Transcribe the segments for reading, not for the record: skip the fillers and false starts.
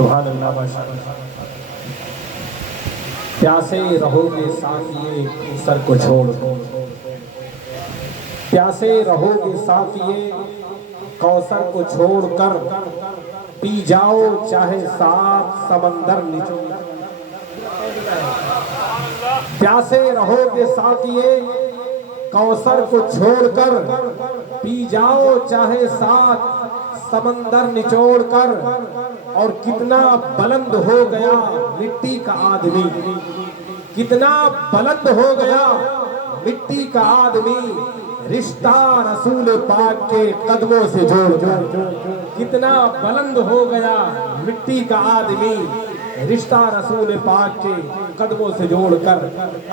سبحان اللہ ماشاءاللہ۔ پیاسے رہو گے ساقیے کوثر کو چھوڑ، پیاسے رہو گے ساقیے کوثر کو چھوڑ کر، پی جاؤ چاہے سات سمندر نچوڑ۔ پیاسے رہو گے ساقیے کوثر کو چھوڑ کر، پی جاؤ چاہے سات سمندر نچوڑ کر۔ اور کتنا بلند ہو گیا مٹی کا آدمی، کتنا بلند ہو گیا مٹی کا آدمی، رشتہ رسول پاک کے قدموں سے جوڑ کر۔ کتنا بلند ہو گیا مٹی کا آدمی، رشتہ رسول پاک کے قدموں سے جوڑ کر۔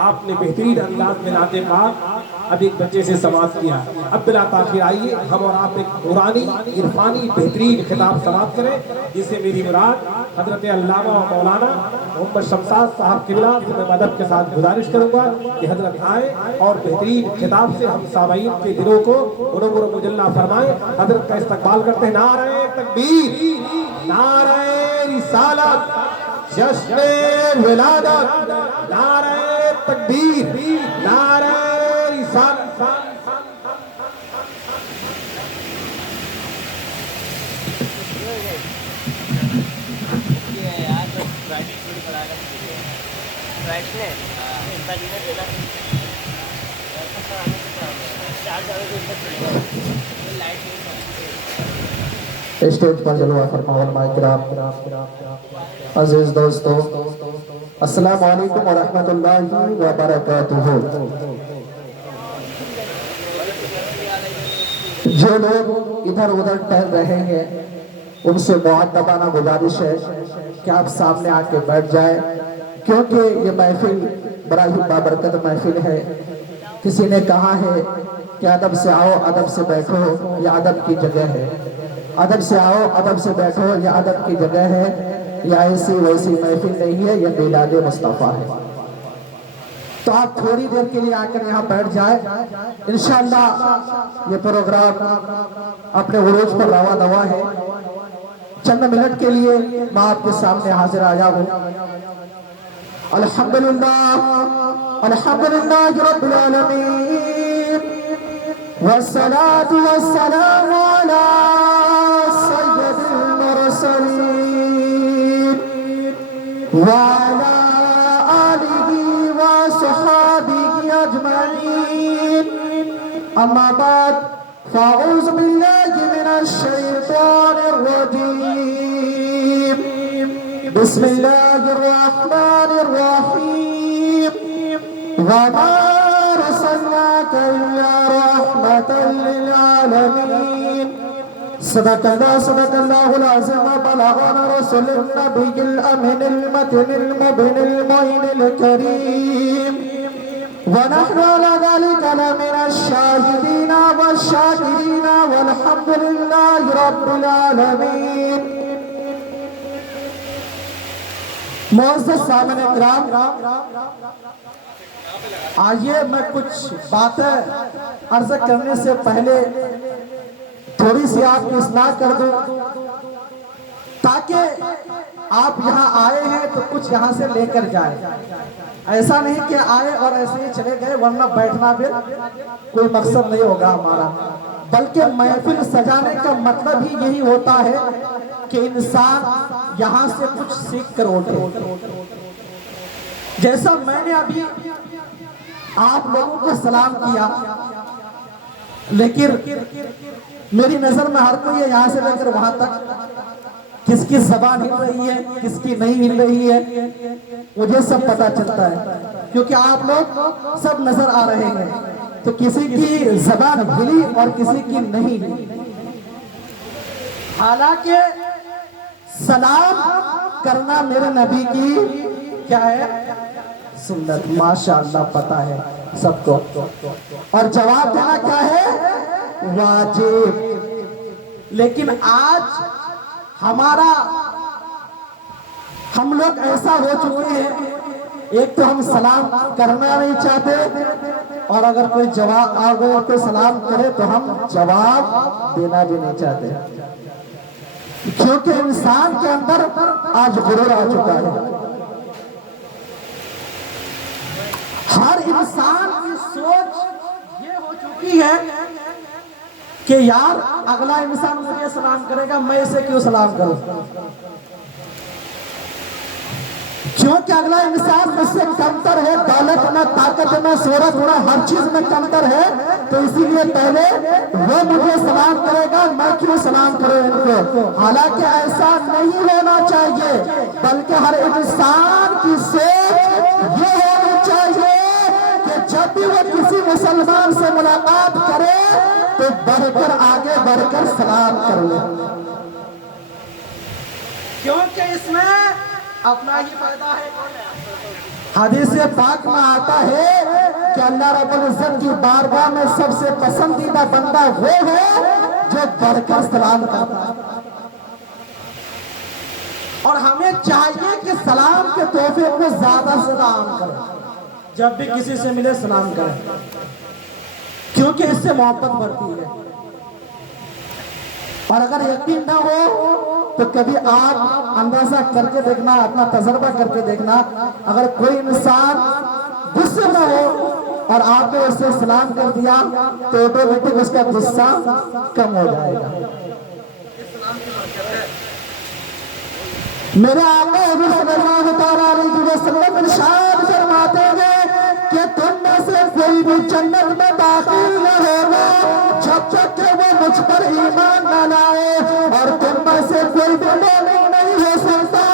آپ نے بہترین انداز میں نعت پاک اب ایک بچے سے سماعت کیا، اب بلا تاخیر آئیے ہم اور آپ ایک نورانی عرفانی بہترین خطاب سماعت کریں، جس سے میری مراد حضرت علامہ و مولانا محمد شمشاد صاحب قبلہ سے میں ادب کے ساتھ گزارش کروں گا کہ حضرت آئیں اور بہترین خطاب سے ہم سامعین کے دلوں کو منور و مجلہ فرمائیں۔ حضرت کا استقبال کرتے ہیں۔ نعرہ تکبیر، نعرہ رسالت، جشن ولادت، نعرہ تکبیر، نعرہ رسالت۔ اسٹیج پر جلوہ فرما علماء کرام، عزیز دوستو، السلام علیکم ورحمۃ اللہ وبرکاتہ۔ جو لوگ ادھر ادھر ٹہل رہے ہیں ان سے مؤدبانہ گزارش ہے کہ آپ سامنے آ کے بیٹھ جائیں، کیونکہ یہ محفل بڑا ہی بابرکت محفل ہے۔ کسی نے کہا ہے کہ ادب سے آؤ ادب سے بیٹھو، یہ ادب کی جگہ ہے۔ ادب سے آؤ ادب سے بیٹھو، یہ ادب کی جگہ ہے، یہ ایسی ویسی محفل نہیں ہے، یہ میلاد مصطفیٰ ہے۔ تو آپ تھوڑی دیر کے لیے آ کر یہاں بیٹھ جائیں، انشاءاللہ یہ پروگرام اپنے عروج پر رواں دواں ہے۔ چند منٹ کے لیے میں آپ کے سامنے حاضر آیا ہوں۔ الحمدللہ، الحمدللہ رب العالمین، والصلاة والسلام على سید المرسلین وعلى آلہ وصحابہ اجمعین، اما بعد فاعوذ باللہ من الشیطان الرجیم، بسم اللہ الرحمن الرحیم، وما ارسلناک الا رحمة للعالمین۔ صدق اللہ العظیم، بلغنا رسول النبی الامین المتین المبین المعین الکریم، ونحن على ذلك لمن الشاهدين والشاكرين والحمد لله رب العالمين۔ معزز سامعین کرام، آئیے میں کچھ باتیں عرض کرنے سے پہلے تھوڑی سی آپ کی اصلاح کر دوں، تاکہ آپ یہاں آئے ہیں تو کچھ یہاں سے لے کر جائیں۔ ایسا نہیں کہ آئے اور ایسے ہی چلے گئے، ورنہ بیٹھنا بھی کوئی مقصد نہیں ہوگا ہمارا، بلکہ محفل سجانے کا مطلب ہی یہی ہوتا ہے کہ انسان یہاں سے کچھ سیکھ کر اٹھے۔ جیسا میں نے ابھی آپ لوگوں کو سلام کیا، لیکن میری نظر میں ہر کوئی یہاں سے لے کر وہاں تک کس کی زبان ہل رہی ہے، کس کی نہیں ہل رہی ہے، مجھے سب پتا چلتا ہے، کیونکہ آپ لوگ سب نظر آ رہے ہیں۔ تو کسی کی زبان ہلی اور کسی کی نہیں ہلی، حالانکہ سلام کرنا میرے نبی کی کیا ہے؟ سنت، ماشاءاللہ پتا ہے سب کو، اور جواب دینا کیا ہے؟ واجب۔ لیکن آج ہم لوگ ایسا ہو چکے ہیں، ایک تو ہم سلام کرنا نہیں چاہتے، اور اگر کوئی جواب کوئی سلام کرے تو ہم جواب دینا بھی نہیں چاہتے۔ کیونکہ انسان کے اندر آج غرور آ چکا ہے. ہر انسان کی سوچ یہ ہو چکی ہے کہ یار اگلا انسان مجھے سلام کرے گا، میں اسے کیوں سلام کروں؟ کیونکہ اگلا انسان مجھ سے کمتر ہے، دولت میں، طاقت میں، شہرت میں، ہر چیز میں کمتر ہے، تو اسی لیے پہلے وہ مجھے سلام کرے گا، میں کیوں سلام کروں ان کو؟ حالانکہ ایسا نہیں ہونا چاہیے، بلکہ ہر انسان کی سوچ یہ ہونی چاہیے کہ جب بھی وہ کسی مسلمان سے ملاقات کرے تو بڑھ کر آگے بڑھ کر سلام کر لے، کیونکہ اس میں اپنا ہی فائدہ ہے. حدیث پاک میں آتا ہے کہ اللہ رب العزت کی بارگاہ میں سب سے پسندیدہ بندہ وہ ہے جو بڑھ کر سلام کرتا ہے. اور ہمیں چاہیے کہ سلام کے تحفے کو زیادہ سے زیادہ عام کریں، جب بھی کسی سے ملے سلام کریں، کیونکہ اس سے محبت بڑھتی ہے. اور اگر یقین نہ ہو تو کبھی آپ اندازہ کر کے دیکھنا، اپنا تجربہ کر کے دیکھنا، اگر کوئی انسان غصے میں ہو اور آپ نے اسے سلام کر دیا تو آٹومیٹک اس کا غصہ کم ہو جائے گا. میرے آقا حضور صلی اللہ تعالیٰ علیہ وسلم ارشاد فرماتے ہیں کہ تم میں سے کوئی بھی جنت میں داخل نہ ہوگا جب تک کہ وہ مجھ پر ایمان نہ لائے، اور تم میں سے کوئی بھی مومن نہیں ہو سکتا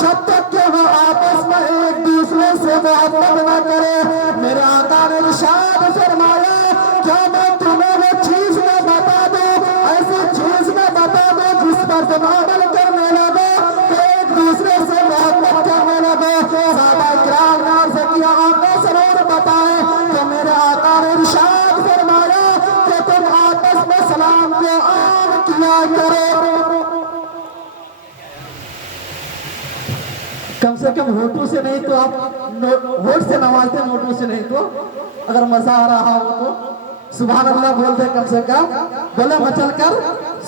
جب تک کہ وہ آپس میں ایک دوسرے سے محبت نہ کرے. میرے آقا نے ارشاد فرمایا کیا میں تمہیں وہ چیز میں بتا دوں، ایسی چیز میں بتا دوں جس پر تم عمل کرنے لگو، دوسرے سے محبت کرنے لگے. صحابہ کرام نے عرض کیا آقا ضرور بتائیں، کہ میرے آقا نے ارشاد فرمایا کہ تم آپس میں سلام کو عام کیا کرو. کم سے کم ہونٹوں سے نہیں تو آپ ہونٹ سے نوازتے، نوٹوں سے نہیں تو اگر مزہ آ رہا ہو تو سبحان اللہ بولتے، کم سے کم بولے مچل کر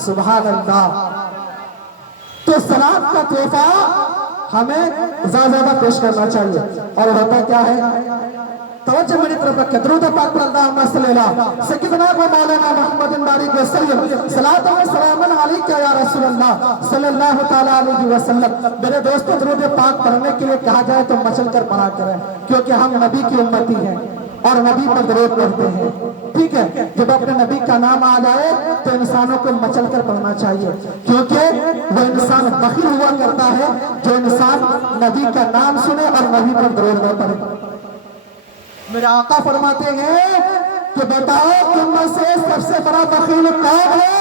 سبحان اللہ. تو سلام کا تحفہ ہمیں زیادہ پیش کرنا چاہیے. اور ہوتا کیا ہے، توجہ میری طرف رکھیں، درود پاک پر اللہم صلی اللہ سیدنا و مولانا محمد بارک وسلم، صلاۃ و سلام علیک یا رسول اللہ صلی اللہ تعالیٰ علیہ وسلم. میرے دوستو درود پاک پڑھنے کے لیے کہا جائے تو مچل کر پڑھا کریں، کیونکہ ہم نبی کی امتی ہیں اور نبی پر درود پڑھتے ہیں. ٹھیک ہے، جب اپنے نبی کا نام آ جائے تو انسانوں کو مچل کر پڑھنا چاہیے، کیونکہ وہ انسان بخیل ہوا کرتا ہے جو انسان نبی کا نام سنے اور نبی پر درود نہ پڑھے. میرے آقا فرماتے ہیں کہ بتاؤ تم میں سے سب سے بڑا بخیل کون ہے؟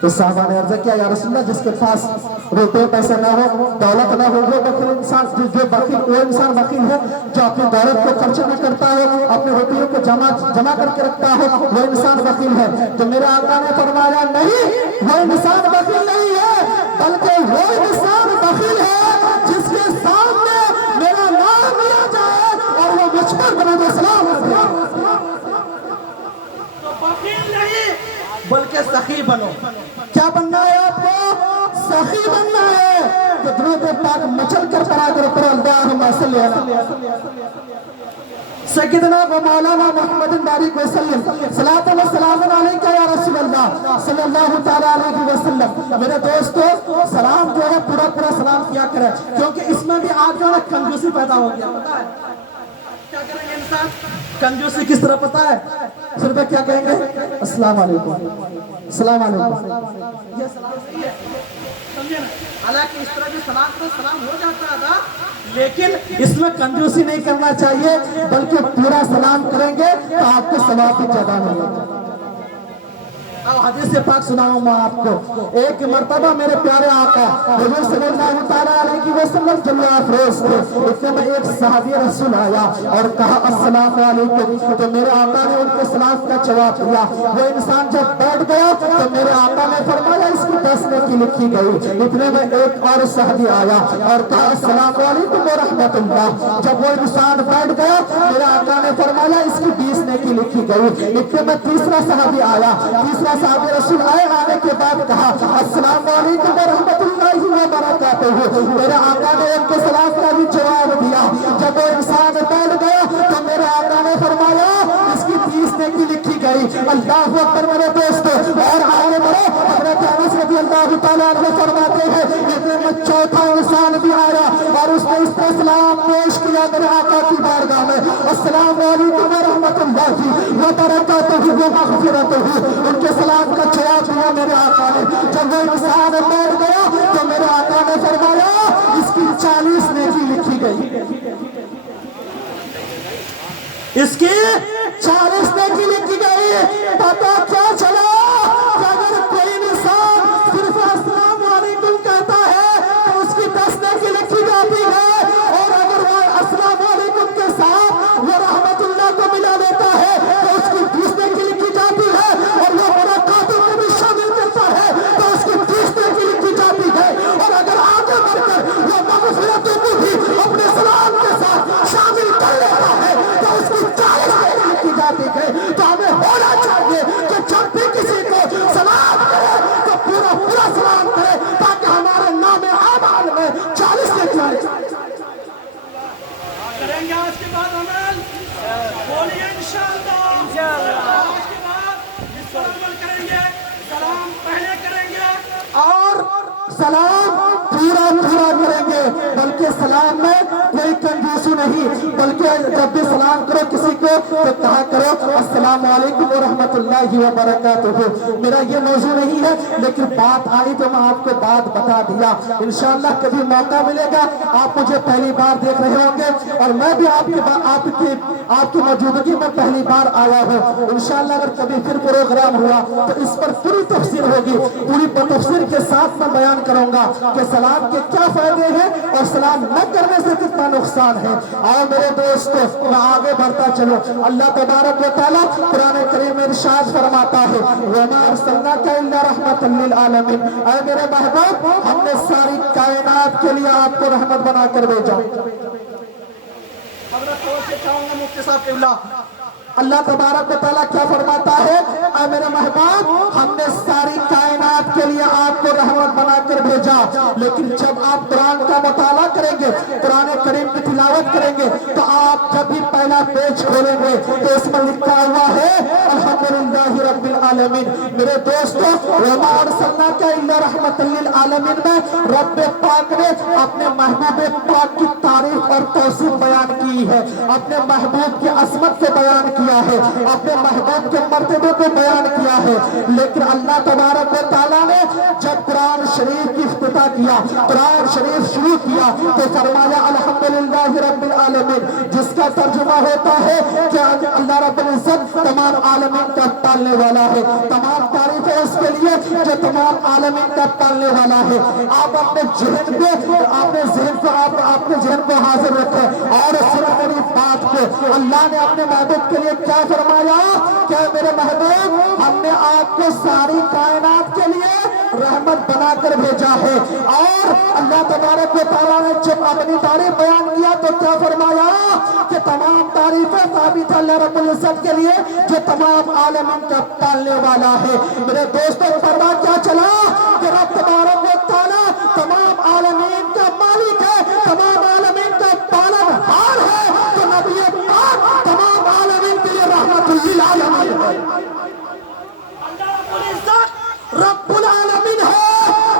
تو صحابہ نے عرض کیا یا رسول اللہ جس کے پاس روپے پیسے نہ ہو، دولت نہ ہو، وہ بخیل انسان. جو بخیل وہ انسان بخیل ہے جو اپنی دولت کو خرچ نہ کرتا ہو، اپنے روپیوں کو جمع کر کے رکھتا ہو، وہ انسان بخیل ہے. تو میرے آقا نے فرمایا نہیں، وہ انسان بخیل نہیں ہے، بلکہ وہ انسان بخیل ہے جس کے سامنے میرا نام لیا جائے اور وہ مجھ پر درود و سلام کرے. تو بخیل نہیں بلکہ سخی بنو. کیا بننا ہے آپ کو؟ سخی بننا ہے. تو درود پاک مچل کر پڑھا کر پر اللہم صلی اللہ سیدنا و مولانا محمد بارک وسلم، صلاۃ و سلام علیک یا رسول اللہ صلی اللہ تعالیٰ علیہ وسلم. میرے دوستو سلام جو ہے پورا سلام کیا کرے، کیونکہ اس میں بھی آج جو ہے کنجوسی پیدا ہو گیا. کیا کریں گے انسان؟ کنجوسی کس طرح پتا ہے؟ صرف کیا کہیں گے؟ السلام علیکم، السلام علیکم. یہ سلام صحیح ہے، سمجھے نا؟ حالانکہ اس طرح جو سلام ہو جاتا تھا، لیکن اس میں کنجوسی نہیں کرنا چاہیے، بلکہ پورا سلام کریں گے تو آپ کو ثواب بھی زیادہ ملے گا. اب حدیث پاک سناؤں میں آپ کو. ایک مرتبہ میرے پیارے آقا حضور صلی اللہ تعالیٰ علیہ وسلم جلوہ افروز تھے. اتنے میں ایک صحابی رسول آیا اور کہا السلام علیکم. تو میرے آقا نے ان کو سلام کا جواب دیا. وہ انسان جب بیٹھ گیا تو میرے آقا نے فرمایا اس کی بیٹھنے کی لکھی گئی. اتنے میں ایک اور صحابی آیا اور کہا السلام علیکم ورحمۃ اللہ. جب وہ انسان بیٹھ گیا میرے آقا نے فرمایا اس کی بیچنے کی لکھی گئی. اتنے میں تیسرا صحابی آیا. تیسرا साहब रसूल आए, आने के बाद कहा अस्सलाम वालेकुम व रहमतुल्लाहि व बरकातुहू। मेरे आका ने उनके सलाम का भी जवाब दिया। जब वो इंसान बैठ गया तो मेरे आका ने फरमाया इसकी 30 नेकी लिखी गई। अल्लाह अकबर मेरे दोस्तों। और आगे बढ़ो, हज़रत अनस रज़ी अल्लाह तआला अन्हु फरमाते हैं इतने में चौथा इंसान भी आया और उसने इस पर सलाम पेश किया मेरे आका की बारगाह में, अस्सलाम वालेकुम व रहमतुल्लाहि व बरकातुहू व मग़फ़िरतुहू। उनके सलाम का जवाब दिया मेरे आका ने। जब वो इंसान बैठ गया तो मेरे आका ने फरमाया इसकी 40 नेकी लिखी गई। इसकी 40 नेकी लिखी गई। पता क्या चला कि अगर कोई इंसान सिर्फ अस्सलाम वालेकुम कहता है तो उसकी 10 नेकी लिखी जाती है, और अगर वो अस्सलाम वालेकुम के साथ वो रहमतुल्लाह को मिला लेता है तो उसकी 20 नेकी लिखी जाती है, और वो बरकातुह को भी शामिल करता है तो उसकी 30 नेकी लिखी जाती है, और अगर आगे बढ़कर वो मग़फ़िरतुह को भी अपने सलाम के साथ शामिल कर लेता है तो उसकी 40 नेकी लिखी जाती है। तो हमें होना चाहिए कि जब भी किसी को सलाम करे तो पूरा पूरा सलाम करे, ताकि हमारे नाम आमाल में 40 नेकी आए। करेंगे आज के बाद अमल, बोलिए इंशाअल्लाह। आज के बाद इस पर अमल करेंगे, सलाम पहले करेंगे और सलाम पूरा पूरा करेंगे, बल्कि सलाम में कोई कंजूसी नहीं, बल्कि जब भी सलाम करो किसी को तो कहा करो अस्सलाम वालेकुम व रहमतुल्लाहि व बरकातुहू। मेरा ये मौजू नहीं है, लेकिन बात आई तो मैं आपको बात बता दिया। इंशाअल्लाह कभी मौका मिलेगा, आप मुझे पहली बार देख रहे होंगे और मैं भी आपकी मौजूदगी में पहली बार आया हूँ। इंशाअल्लाह अगर कभी फिर प्रोग्राम हुआ तो इस पर पूरी तफसीर होगी, पूरी तफसीर के साथ मैं बयान करूंगा कि सलाम के क्या फायदे हैं और सलाम न करने से कितना नुकसान है। और मेरे दोस्तों मैं आगे बढ़ता चलूं। अल्लाह तबारक व तआला कुरान करीम में इरशाद फरमाता है वमा अरसलनाका इल्ला रहमतल लिल आलमीन। ऐ मेरे महबूब, हमने सारी कायनात के लिए आपको रहमत बना कर भेजा। मुफ्ती साहब किबला अल्लाह तबारक व तआला क्या फरमाता है, ऐ मेरे महबूब, हमने सारी कायनात के लिए आपको रहमत बनाकर भेजा। लेकिन जब आप कुरान का मुताला करेंगे, कुरान करीम की तिलावत करेंगे, तो आप जब भी पहला पेज खोलेंगे तो इसमें लिखा हुआ है अल्हम्दुलिल्लाहि रब्बिल आलमीन। मेरे दोस्तों, वमा अरसलनाका इल्ला रहमतल लिल आलमीन में रब पाक ने अपने महबूब पाक की तारीफ और तौसीफ बयान की है, अपने महबूब की असमत को बयान किया है, अपने महबूब के मर्तबे को बयान किया है। लेकिन अल्लाह तबारक व तआला ने जब कुरान शरीफ की इफ्तिताह किया, कुरान शरीफ शुरू किया, तो फरमाया अल्हम्दुलिल्लाहि रब्बिल आलमीन, जिसका तर्जुमा होता है कि अल्लाह रब्बुल इज्जत तमाम आलमीन का पालने वाला है। तमाम तारीफें उसके लिए जो तमाम आलमीन का पालने वाला है। आप अपने जहन को हाजिर रखें और सुनो मेरी बात को। अल्लाह ने अपने महबूब के लिए क्या फरमाया, क्या मेरे महबूब, हमने आपको सारी कायनात के लिए रहमत बनाकर भेजा है। और अल्लाह तबारक व तआला ने जब अपनी तारीफ बयान किया तो क्या फरमाया कि तमाम तारीफें साबित अल्लाह रब्बुल इज्जत के लिए जो तमाम आलमीन का पालने वाला है। मेरे दोस्तों, पता क्या चला कि रब तबारक व तआला तमाम आलमीन का मालिक है, तमाम आलमीन का पालनहार है। तो नबी पाक तमाम आलमीन के लिए रहमतुल लिल आलमीन है। अल्लाह रब्बुल इज्जत रब्बुल आलमीन है,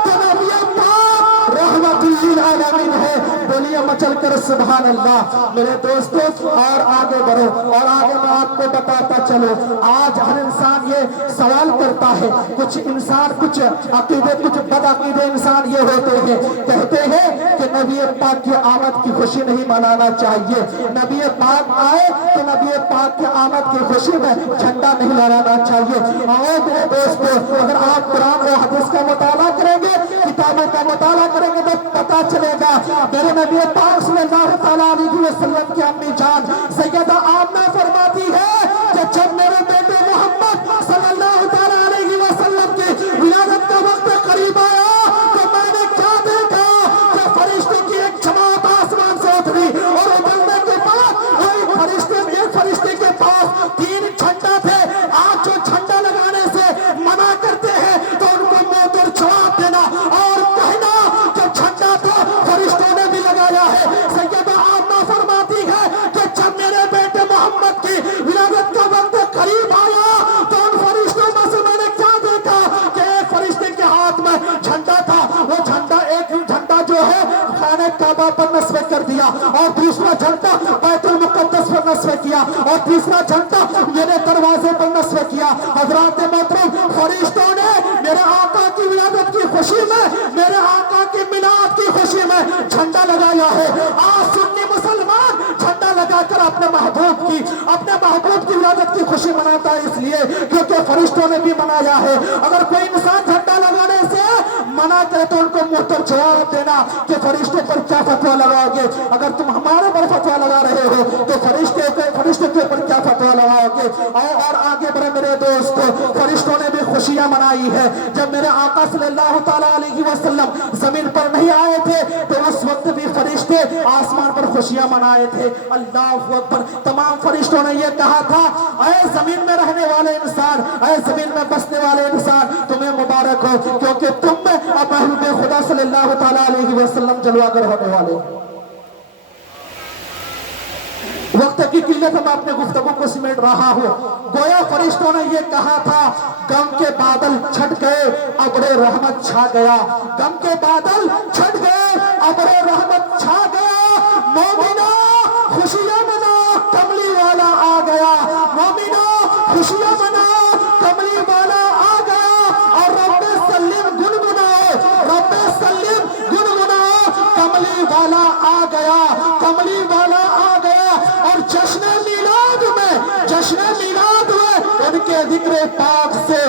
तो नबी पाक रहमतुल लिल आलमीन है। बोलिए मचल कर सुभान अल्लाह। मेरे दोस्तों, और आगे बढ़ो, और आगे मैं आपको बताता चलो। आज हर इंसान ये सवाल करता है, कुछ इंसान कुछ अकीदे, कुछ बदअकीदे इंसान ये होते हैं, कहते हैं कि नबी पाक की आमद की खुशी नहीं मनाना चाहिए। नबी पाक आए तो नबी पाक की आमद की खुशी में झंडा नहीं लहराना चाहिए। और मेरे दोस्तों, अगर आप कुरान और हदीस का मुताला करेंगे, किताबों का मुताला करेंगे, तो पता चलेगा मेरे नबी पाक सल्लल्लाहु अलैहि वसल्लम की अम्मी जान सैयदा आमना फरमाती है कि जब मेरे बेटे मोहम्मद सल्लल्लाहु अलैहि वसल्लम की विलादत का वक्त करीब आया तो मैंने क्या देखा कि फरिश्तों की एक जमात आसमान से उतरी और उतरने के बाद एक फरिश्ते के पास 3 झंडा थे। आज जो झंडा लगाने से मना نے काबा पर नस्ब कर दिया और दूसरा झंडा बैतुल मुकद्दस पर नस्ब किया और तीसरा झंडा मेरे दरवाजे पर नस्ब किया। हजरात मोहतरम, फरिश्तों ने मेरे आका की विलादत की खुशी में, मेरे आका की मिलाद की खुशी में झंडा लगाया है। आज सुन्नी मुसलमान झंडा लगाकर अपने महबूब की विलादत की खुशी मनाता है, इसलिए क्योंकि फरिश्तों ने भी मनाया है। अगर कोई इंसान झंडा लगाने से मना करे तो उनको मुंह पर जवाब देना कि फरिश्तों पर क्या फतवा लगाओगे। अगर तुम हमारे पर फतवा लगा रहे हो तो फरिश्ते के ऊपर क्या फतवा लगाओगे। और आगे बढ़े मेरे दोस्त, फरिश्तों ने भी खुशियां मनाई है। जब मेरे आका सल्लल्लाहु ताला अलैहि वसल्लम जमीन पर नहीं आए थे तो उस वक्त भी फरिश्ते आसमान पर खुशियां मनाए थे। अल्लाहु अकबर। तमाम फरिश्तों ने यह कहा था, ऐ जमीन में रहने वाले इंसान, ऐ जमीन में बसने वाले इंसान, तुम्हें मुबारक हो, क्योंकि तुम में अब महबूब खुदा सल्लल्लाहु ताला अलैहि वसल्लम जलवागर होने वाले। वक्त की किल्लत में अपने गुफ्तगू को सिमट रहा हूँ। गोया फरिश्तों ने ये कहा था, गम के बादल छट गए, अबरे रहमत छा गया। गम के बादल छट गए, अबरे रहमत छा गया। मोमिनो खुशियां मनाओ, कमली वाला आ गया। मोमिनो खुशियां मनाओ, कमली वाला आ गया। और रब्बे सल्लिम गुनगुनाओ, रब्बे सल्लिम गुनगुनाओ, कमली वाला आ गया, कमली वाला आ गया। और जश्न मिलाद में उनके जिक्र पाक से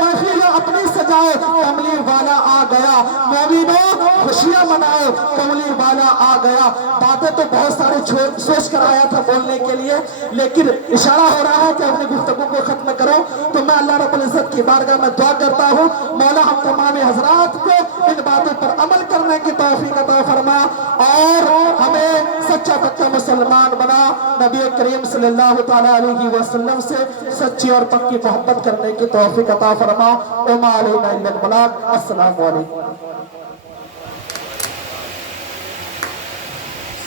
महफिल अपनी सजाओ, कमली वाला आ गया। मोमिनो खुशियां मनाओ, कमली वाला आ गया। बातें तो बहुत सारी सोच कर आया था बोलने के लिए, लेकिन इशारा हो रहा है कि अपनी गुफ्तगू को खत्म करो। तो मैं अल्लाह रब्बुल इज्जत की बारगाह में दुआ करता हूँ, मौला हम तमाम हजरात को इन बातों पर अमल करने की तौफीक अता फरमा और हमें सच्चा पक्का मुसलमान बना। नबी करीम सल्लल्लाहु ताला अलैहि वसल्लम से सच्ची और पक्की मोहब्बत करने की तौफीक अता फरमा। वमा अलैना इल्लल बलाग। अस्सलामु अलैकुम।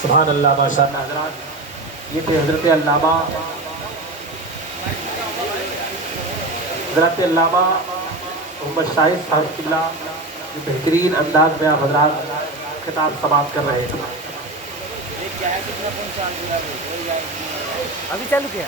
सुभान अल्लाह, माशाअल्लाह। हजरात, ये थे हजरत अल्लामा मोहम्मद शाहिद साहब किबला, जो बेहतरीन अंदाज में आप हजरात खिताब समाप्त कर रहे थे। अभी चालू किया।